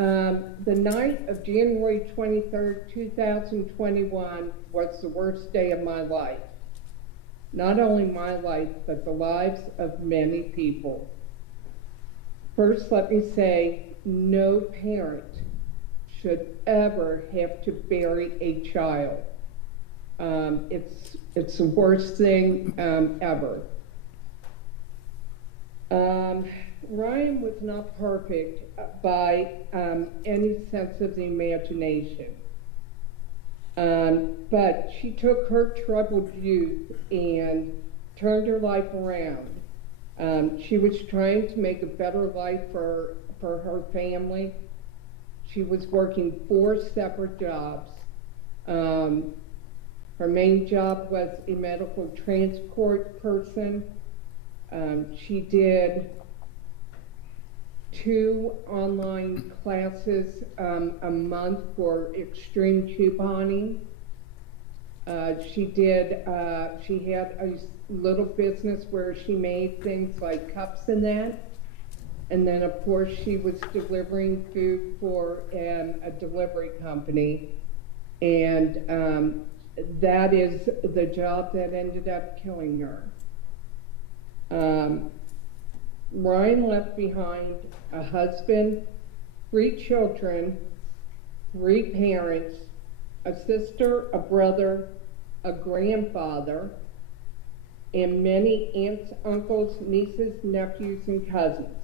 The night of January 23rd, 2021 was the worst day of my life. Not only my life, but the lives of many people. First, let me say, no parent should ever have to bury a child. It's the worst thing ever. Ryan was not perfect by any sense of the imagination. But she took her troubled youth and turned her life around. She was trying to make a better life for her family. She was working 4 separate jobs. Her main job was a medical transport person. She did 2 online classes a month for extreme couponing. She had a little business where she made things like cups and that. And then, of course, she was delivering food for a delivery company. And that is the job that ended up killing her. Ryan left behind a husband, 3 children, 3 parents, a sister, a brother, a grandfather, and many aunts, uncles, nieces, nephews, and cousins.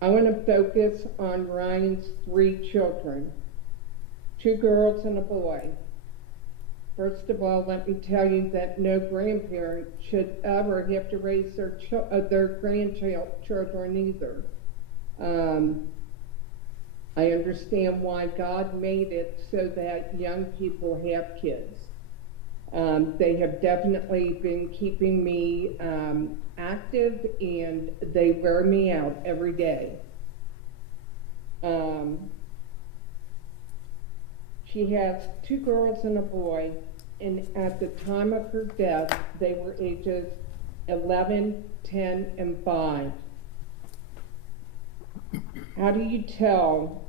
I want to focus on Ryan's 3 children, 2 girls and a boy. First of all, let me tell you that no grandparent should ever have to raise their grandchildren either. I understand why God made it so that young people have kids. They have definitely been keeping me active, and they wear me out every day. She has 2 girls and a boy, and at the time of her death, they were ages 11, 10, and 5. How do you tell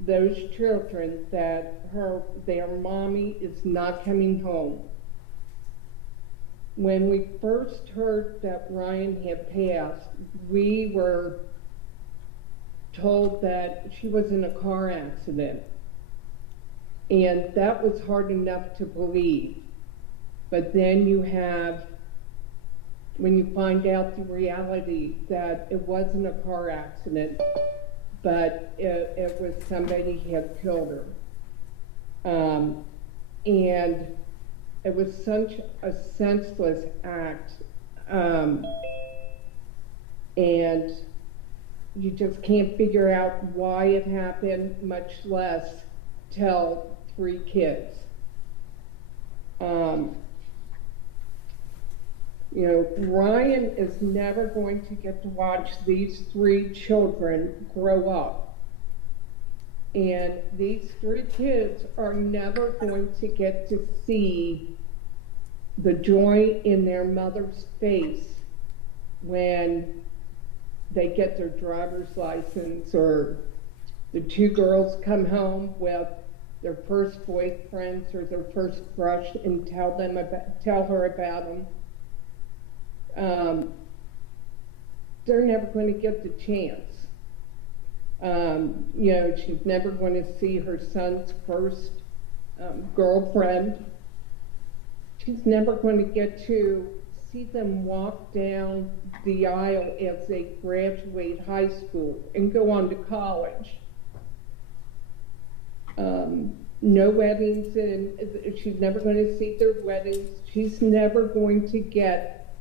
those children that their mommy is not coming home? When we first heard that Ryan had passed, we were told that she was in a car accident. And that was hard enough to believe. But then when you find out the reality that it wasn't a car accident, but it was somebody had killed her. And it was such a senseless act. And you just can't figure out why it happened, much less tell 3 kids. Ryan is never going to get to watch these 3 children grow up. And these 3 kids are never going to get to see the joy in their mother's face when they get their driver's license, or the 2 girls come home with their first boyfriends or their first crush and tell her about them. They're never going to get the chance. She's never going to see her son's first girlfriend. She's never going to get to see them walk down the aisle as they graduate high school and go on to college. No weddings, and she's never going to see their weddings. She's never going to get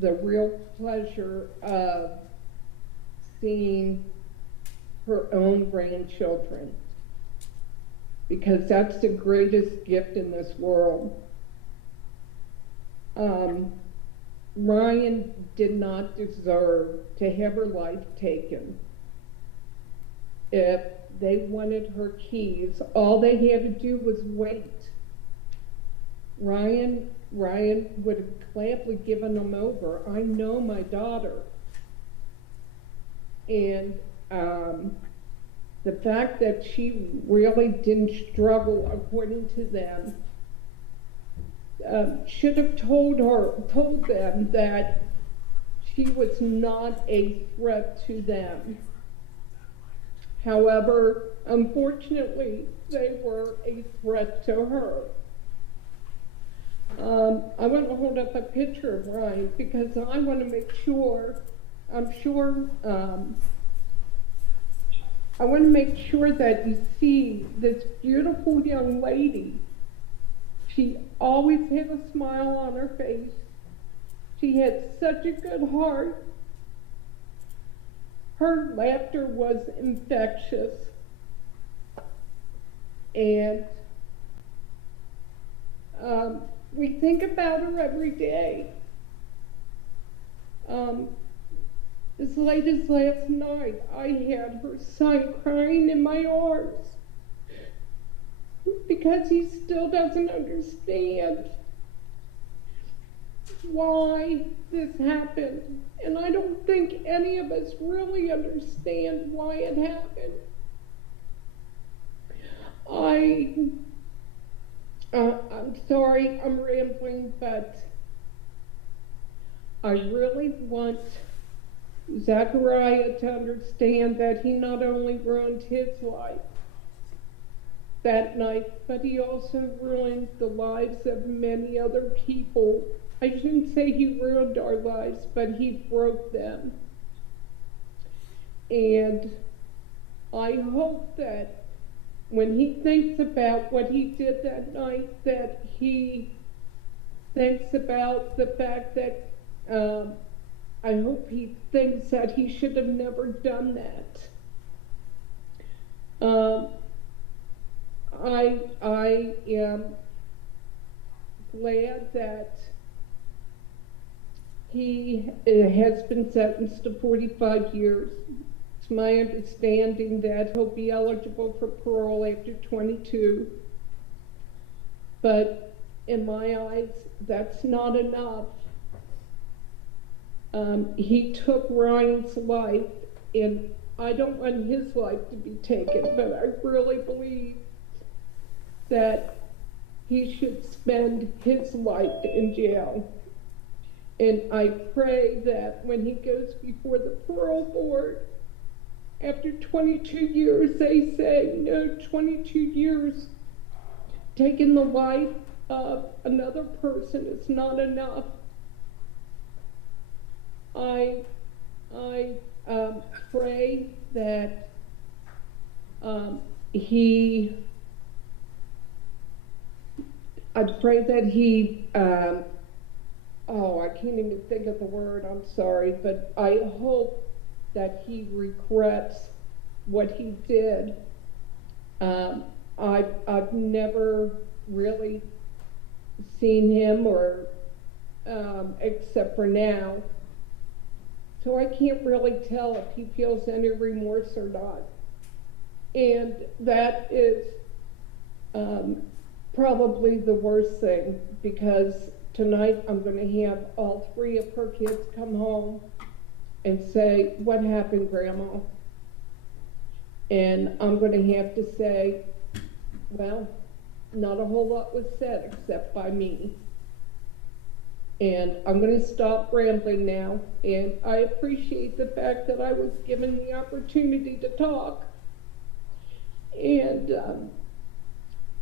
the real pleasure of seeing her own grandchildren, because that's the greatest gift in this world. Ryan did not deserve to have her life taken. If they wanted her keys, all they had to do was wait. Ryan would have gladly given them over. I know my daughter. And the fact that she really didn't struggle according to them, should have told them that she was not a threat to them. However, unfortunately, they were a threat to her. I want to hold up a picture of Ryan because I want to make sure, I want to make sure that you see this beautiful young lady. She always had a smile on her face. She had such a good heart. Her laughter was infectious. And we think about her every day. As late as last night, I had her son crying in my arms because he still doesn't understand why this happened. And I don't think any of us really understand why it happened. I'm sorry I'm rambling, but I really want Zakariya to understand that he not only ruined his life that night, but he also ruined the lives of many other people. I shouldn't say he ruined our lives, but he broke them. And I hope that when he thinks about what he did that night, that he thinks about the fact that, I hope he thinks that he should have never done that. I am glad that he has been sentenced to 45 years. It's my understanding that he'll be eligible for parole after 22. But in my eyes, that's not enough. He took Ryan's life, and I don't want his life to be taken, but I really believe that he should spend his life in jail. And I pray that when he goes before the parole board, after 22 years, they say, no, 22 years, taking the life of another person is not enough. I pray that I can't even think of the word, I'm sorry, but I hope that he regrets what he did. I've never really seen him or except for now. So I can't really tell if he feels any remorse or not. And that is probably the worst thing, because tonight I'm going to have all three of her kids come home and say, what happened, Grandma? And I'm going to have to say, well, not a whole lot was said except by me. And I'm going to stop rambling now, and I appreciate the fact that I was given the opportunity to talk. And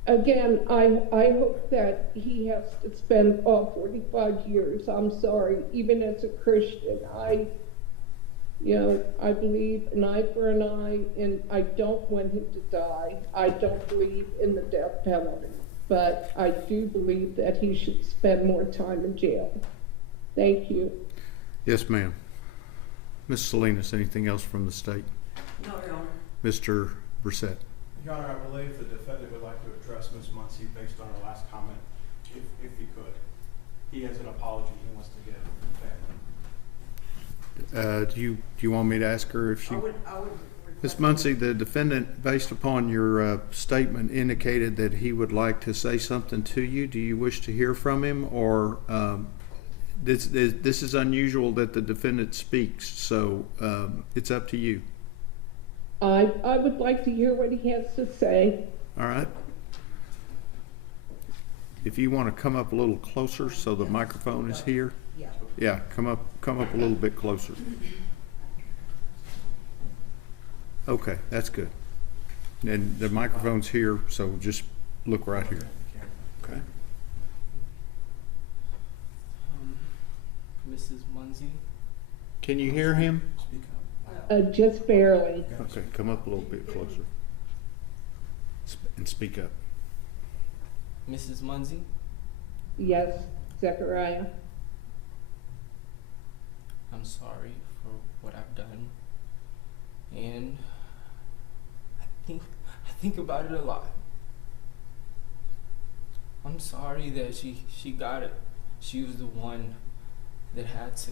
again, I hope that he has to spend all 45 years. I'm sorry, even as a Christian, I believe an eye for an eye, and I don't want him to die. I don't believe in the death penalty, but I do believe that he should spend more time in jail. Thank you. Yes, ma'am. Ms. Salinas, anything else from the state? No, Your Honor. Mr. Brissett. Your Honor, I believe the defendant would like to address Ms. Muncy based on her last comment, if he could. He has an apology he wants to give the family. Do you want me to ask her if she? I would Ms. Muncy, the defendant, based upon your statement, indicated that he would like to say something to you. Do you wish to hear from him, or this is unusual that the defendant speaks, so it's up to you. I would like to hear what he has to say. All right. If you want to come up a little closer so the microphone is here. Yeah, come up a little bit closer. Okay, that's good. And the microphone's here, so just look right here. Okay. Mrs. Munsey. Can you hear him? Just barely. Okay, come up a little bit closer. And speak up. Mrs. Munsey, Yes, Zakariya. I'm sorry for what I've done. And I think about it a lot. I'm sorry that she got it. She was the one that had to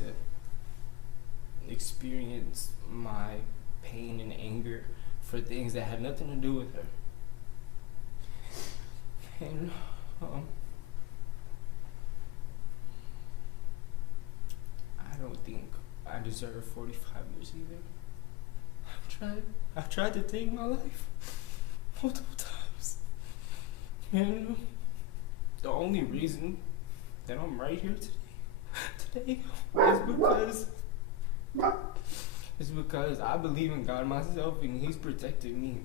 experience my pain and anger for things that had nothing to do with her. And I don't think I deserve 45 years either. I've tried to take my life multiple times. And the only reason that I'm right here today is because I believe in God myself and He's protected me.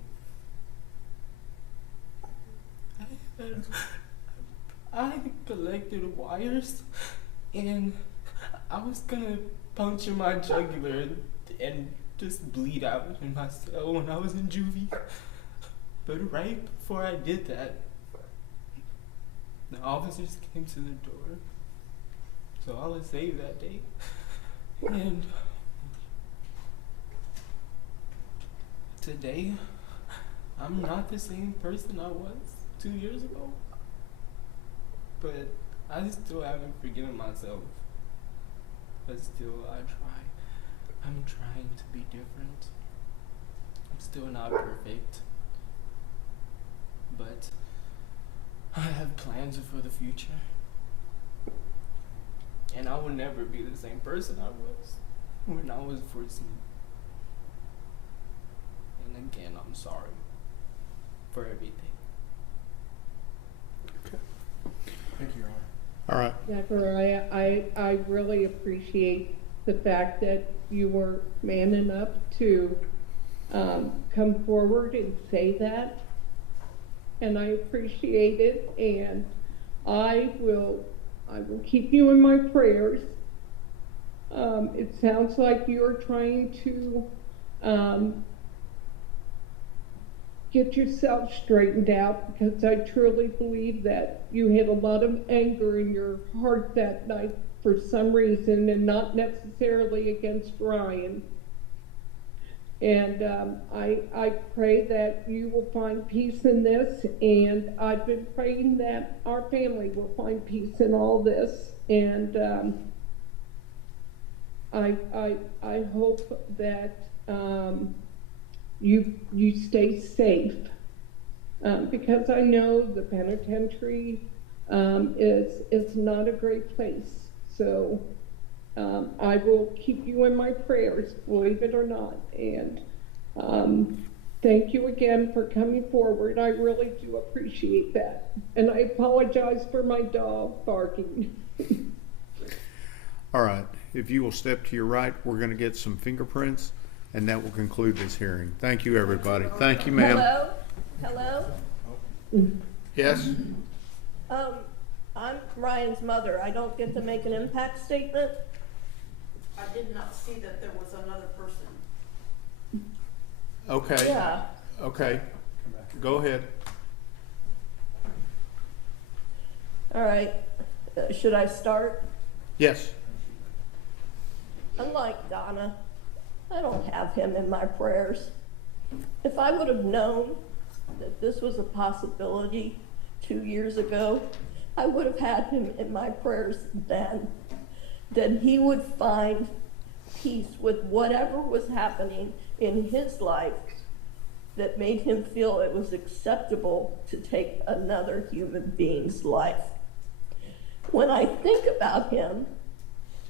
I collected wires and I was gonna puncture my jugular and just bleed out in my cell when I was in juvie. But right before I did that, the officers came to the door. So I was saved that day. And today, I'm not the same person I was 2 years ago. But I still haven't forgiven myself. But still, I try. I'm trying to be different. I'm still not perfect. But I have plans for the future. And I will never be the same person I was when I was 14. And again, I'm sorry for everything. Thank you, Your Honor. All right. Zakariya, I really appreciate the fact that you were man enough to come forward and say that. And I appreciate it, and I will keep you in my prayers. It sounds like you're trying to get yourself straightened out, because I truly believe that you had a lot of anger in your heart that night for some reason, and not necessarily against Ryan. And I pray that you will find peace in this, and I've been praying that our family will find peace in all this. And I hope that you stay safe, because I know the penitentiary is not a great place. So I will keep you in my prayers, believe it or not. And thank you again for coming forward. I really do appreciate that. And I apologize for my dog barking. All right. If you will step to your right, we're going to get some fingerprints, and that will conclude this hearing. Thank you, everybody. Thank you, ma'am. Hello? Yes? I'm Ryan's mother. I don't get to make an impact statement. I did not see that there was another person. Okay. Yeah. Okay. Go ahead. All right. Should I start? Yes. Unlike Donna, I don't have him in my prayers. If I would have known that this was a possibility 2 years ago, I would have had him in my prayers then. That he would find peace with whatever was happening in his life that made him feel it was acceptable to take another human being's life. When I think about him,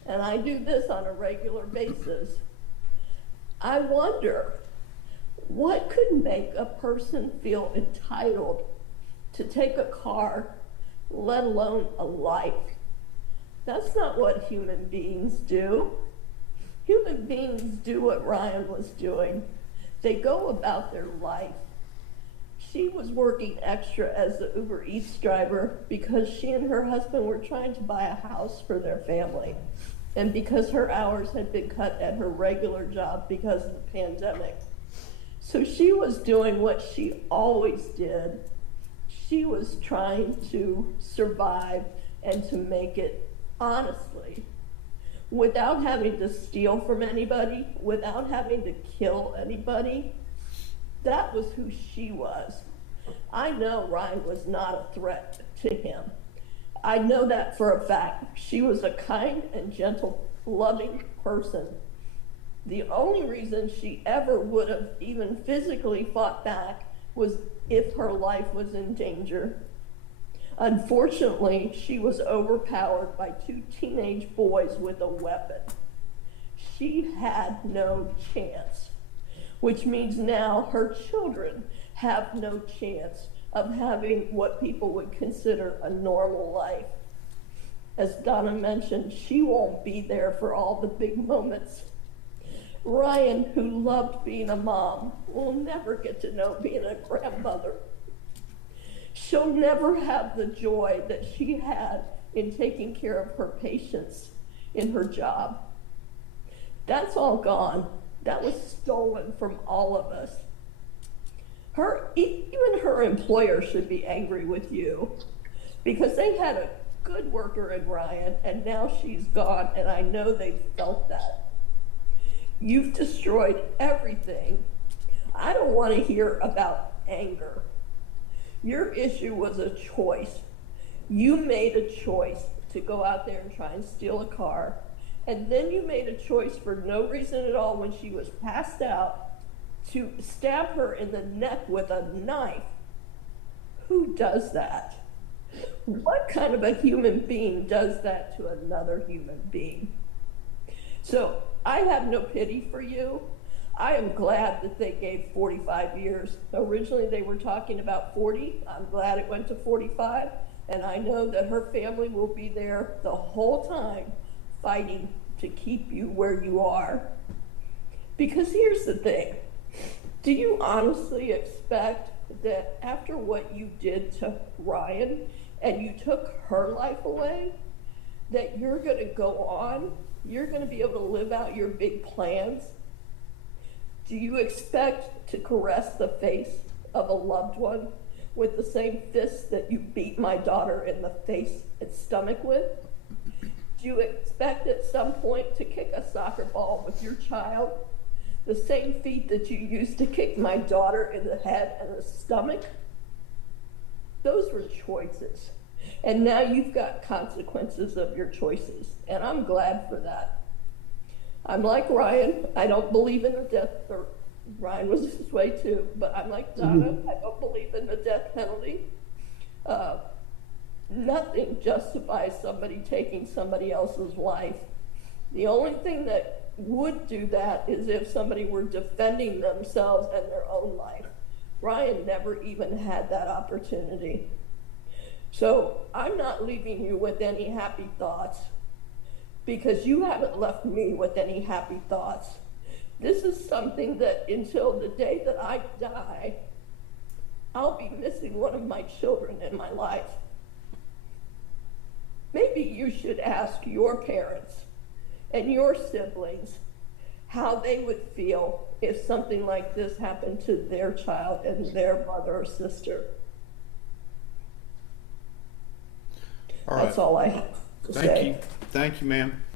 and I do this on a regular basis, I wonder What could make a person feel entitled to take a car, let alone a life? That's not what human beings do. Human beings do what Ryan was doing. They go about their life. She was working extra as the Uber Eats driver because she and her husband were trying to buy a house for their family, and because her hours had been cut at her regular job because of the pandemic. So she was doing what she always did. She was trying to survive and to make it honestly, without having to steal from anybody, without having to kill anybody. That was who she was. I know Ryan was not a threat to him. I know that for a fact. She was a kind and gentle, loving person. The only reason she ever would have even physically fought back was if her life was in danger. Unfortunately, she was overpowered by two teenage boys with a weapon. She had no chance, which means now her children have no chance of having what people would consider a normal life. As Donna mentioned, she won't be there for all the big moments. Ryan, who loved being a mom, will never get to know being a grandmother. She'll never have the joy that she had in taking care of her patients in her job. That's all gone. That was stolen from all of us. Even her employer should be angry with you, because they had a good worker in Ryan, and now she's gone, and I know they felt that. You've destroyed everything. I don't want to hear about anger. Your issue was a choice. You made a choice to go out there and try and steal a car, and then you made a choice for no reason at all when she was passed out to stab her in the neck with a knife. Who does that? What kind of a human being does that to another human being? So I have no pity for you. I am glad that they gave 45 years. Originally they were talking about 40. I'm glad it went to 45. And I know that her family will be there the whole time fighting to keep you where you are. Because here's the thing. Do you honestly expect that after what you did to Ryan and you took her life away, that you're going to go on? You're going to be able to live out your big plans? Do you expect to caress the face of a loved one with the same fist that you beat my daughter in the face and stomach with? Do you expect at some point to kick a soccer ball with your child? The same feet that you used to kick my daughter in the head and the stomach? Those were choices. And now you've got consequences of your choices. And I'm glad for that. I'm like Ryan. I don't believe in the death, or Ryan was this way too, but I'm like Donna. I don't believe in the death penalty. Nothing justifies somebody taking somebody else's life. The only thing that would do that is if somebody were defending themselves and their own life. Ryan never even had that opportunity. So I'm not leaving you with any happy thoughts, because you haven't left me with any happy thoughts. This is something that until the day that I die, I'll be missing one of my children in my life. Maybe you should ask your parents and your siblings how they would feel if something like this happened to their child and their brother or sister. All right. That's all I have to say. Thank you. Thank you, ma'am.